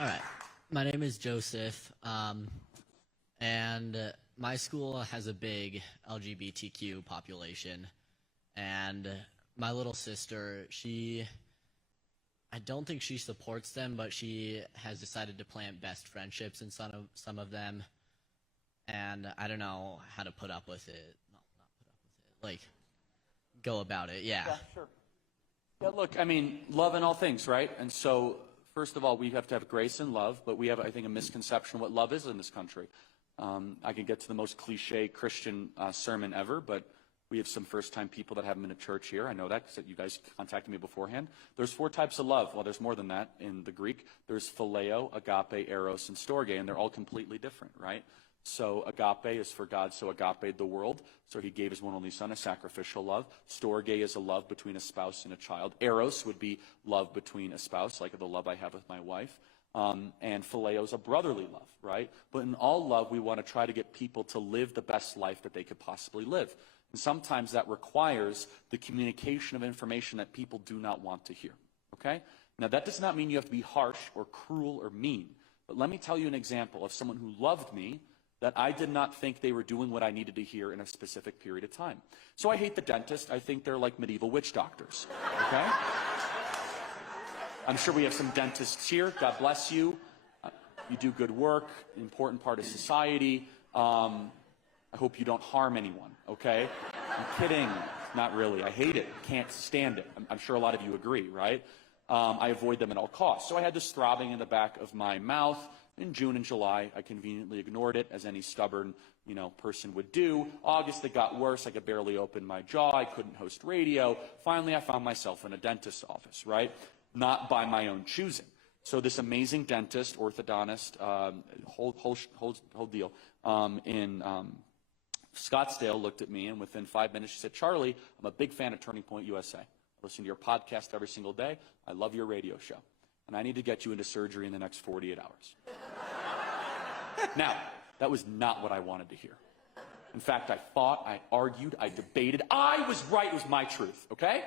All right. My name is Joseph, and my school has a big LGBTQ population. And my little sister, I don't think she supports them, but she has decided to plant best friendships in some of them. And I don't know how to put up with it. No, not put up with it. Like, go about it. Yeah. Yeah, sure. Yeah, look, I mean, love in all things, right? And so, first of all, we have to have grace and love, but we have, I think, a misconception of what love is in this country. I can get to the most cliche Christian sermon ever, but we have some first-time people that haven't been to church here. I know that because you guys contacted me beforehand. There's 4 types of love. Well, there's more than that in the Greek. There's phileo, agape, eros, and storge, and they're all completely different, right? So agape is for God, so agape the world. So he gave his one only son, a sacrificial love. Storge is a love between a spouse and a child. Eros would be love between a spouse, like the love I have with my wife. And phileo is a brotherly love, right? But in all love, we want to try to get people to live the best life that they could possibly live. And sometimes that requires the communication of information that people do not want to hear, okay? Now, that does not mean you have to be harsh or cruel or mean. But let me tell you an example of someone who loved me that I did not think they were doing what I needed to hear in a specific period of time. So I hate the dentist. I think they're like medieval witch doctors, okay? I'm sure we have some dentists here. God bless you. You do good work, important part of society. I hope you don't harm anyone, okay? I'm kidding. Not really. I hate it. Can't stand it. I'm sure a lot of you agree, right? I avoid them at all costs. So I had this throbbing in the back of my mouth. In June and July, I conveniently ignored it, as any stubborn, person would do. August, it got worse. I could barely open my jaw. I couldn't host radio. Finally, I found myself in a dentist's office, right? Not by my own choosing. So this amazing dentist, orthodontist, whole deal, in Scottsdale looked at me, and within 5 minutes she said, "Charlie, I'm a big fan of Turning Point USA. I listen to your podcast every single day. I love your radio show. And I need to get you into surgery in the next 48 hours. Now, that was not what I wanted to hear. In fact, I fought, I argued, I debated. I was right. It was my truth, okay?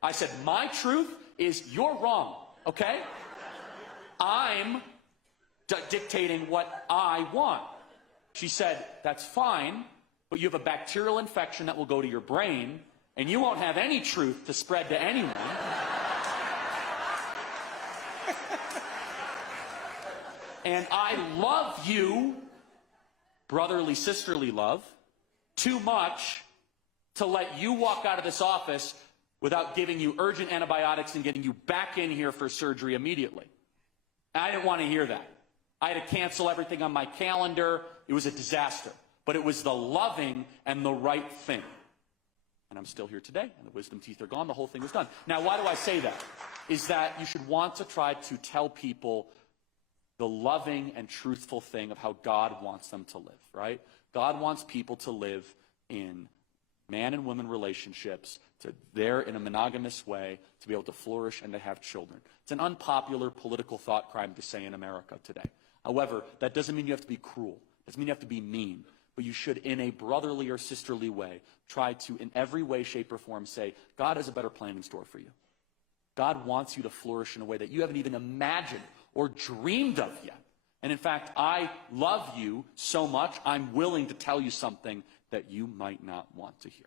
I said, my truth is you're wrong, okay? I'm dictating what I want. She said, that's fine, but you have a bacterial infection that will go to your brain, and you won't have any truth to spread to anyone. And I love you, brotherly, sisterly love, too much to let you walk out of this office without giving you urgent antibiotics and getting you back in here for surgery immediately. I didn't want to hear that. I had to cancel everything on my calendar. It was a disaster. But it was the loving and the right thing. And I'm still here today, and the wisdom teeth are gone. The whole thing was done. Now, why do I say that? Is that you should want to try to tell people the loving and truthful thing of how God wants them to live, right? God wants people to live in man and woman relationships, in a monogamous way, to be able to flourish and to have children. It's an unpopular political thought crime to say in America today. However, that doesn't mean you have to be cruel. It doesn't mean you have to be mean. But you should, in a brotherly or sisterly way, try to, in every way, shape, or form, say, God has a better plan in store for you. God wants you to flourish in a way that you haven't even imagined or dreamed of yet. And in fact, I love you so much, I'm willing to tell you something that you might not want to hear.